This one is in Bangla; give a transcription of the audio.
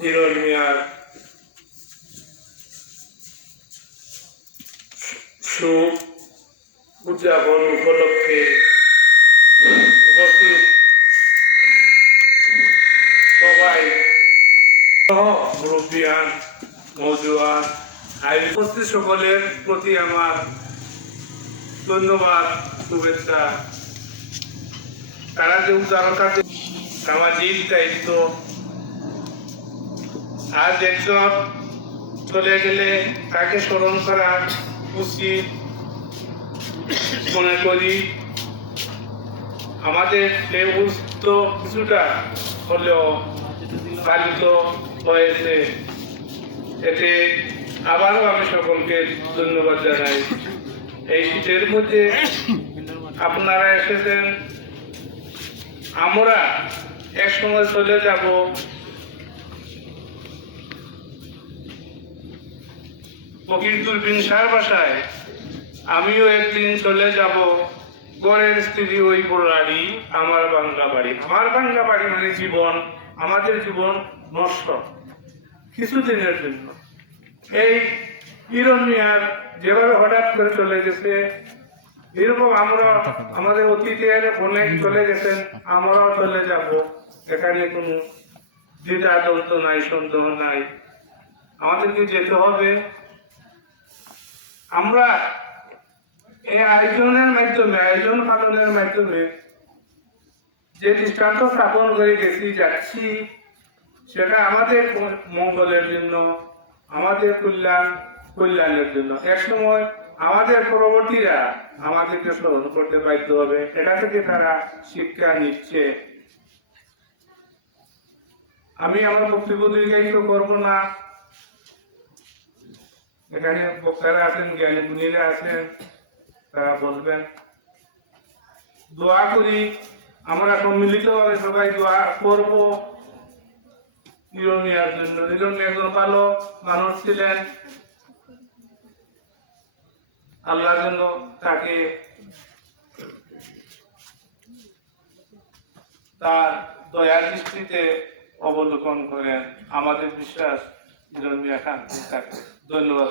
হিরণ মিয়ার শুভ উদযাপন উপলক্ষে উপস্থিত সবাই মুরব্বিয়ান মৌজুয়ান উপস্থিত সকলের প্রতি আমার ধন্যবাদ, শুভেচ্ছা। তারা যে উদারতার সামাজিক দায়িত্ব, আজ একজন চলে গেলে তাকে স্মরণ করা উচিত মনে করি। আমাদের সেই উচিত কিছুটা হলেও পালিত হয়েছে। এতে আবারও আমি সকলকে ধন্যবাদ জানাই। এই শীতের মধ্যে আপনারা এসেছেন, আমরা এক সময় চলে যাব ফকির দুরবিন সাহেব বাসায়। আমিও একদিন চলে যাব। গড়ের স্ত্রী ওই বাড়ি, আমার বাংলা বাড়ি। আমার বাংলা বাড়ি মানে জীবন, আমাদের জীবন নষ্ট কিছুদিনের জন্য। এই হিরণ মিয়ার যেভাবে হঠাৎ করে চলে গেছে, এরকম আমরা আমাদের অতীতের অনেক চলে গেছেন, আমরাও চলে যাব। এখানে কোনো দ্বিধাদ্বন্দ্ব নাই, সন্দেহ নাই। আমাদেরকে যেতে হবে। আমরা এই আয়োজনের মাধ্যমে, আয়োজন পালনের মাধ্যমে যে দৃষ্টান্ত স্থাপন করে যাচ্ছি, সেটা আমাদের মঙ্গলের জন্য, আমাদের কল্যাণের জন্য। এক সময় আমাদের পরবর্তীরা আমাদেরকে স্মরণ করতে বাধ্য হবে। এটা থেকে তারা শিক্ষা নিচ্ছে। আমি আমার বক্তব্য দীর্ঘায়িত করবো না। এখানে বক্তারা আছেন, জ্ঞানী গুণীরা আছেন, তারা বলবেন। দোয়া করি, আমরা সম্মিলিতভাবে সবাই দোয়া করব হিরণ মিয়ার জন্য। হিরণ মিয়া একজন ভালো মানুষ ছিলেন। আল্লাহ যেন তাকে তার দয়া দৃষ্টিতে অবলোকন করেন। আমাদের বিশ্বাস হিরণ মিয়া খান থাকে। ধন্যবাদ।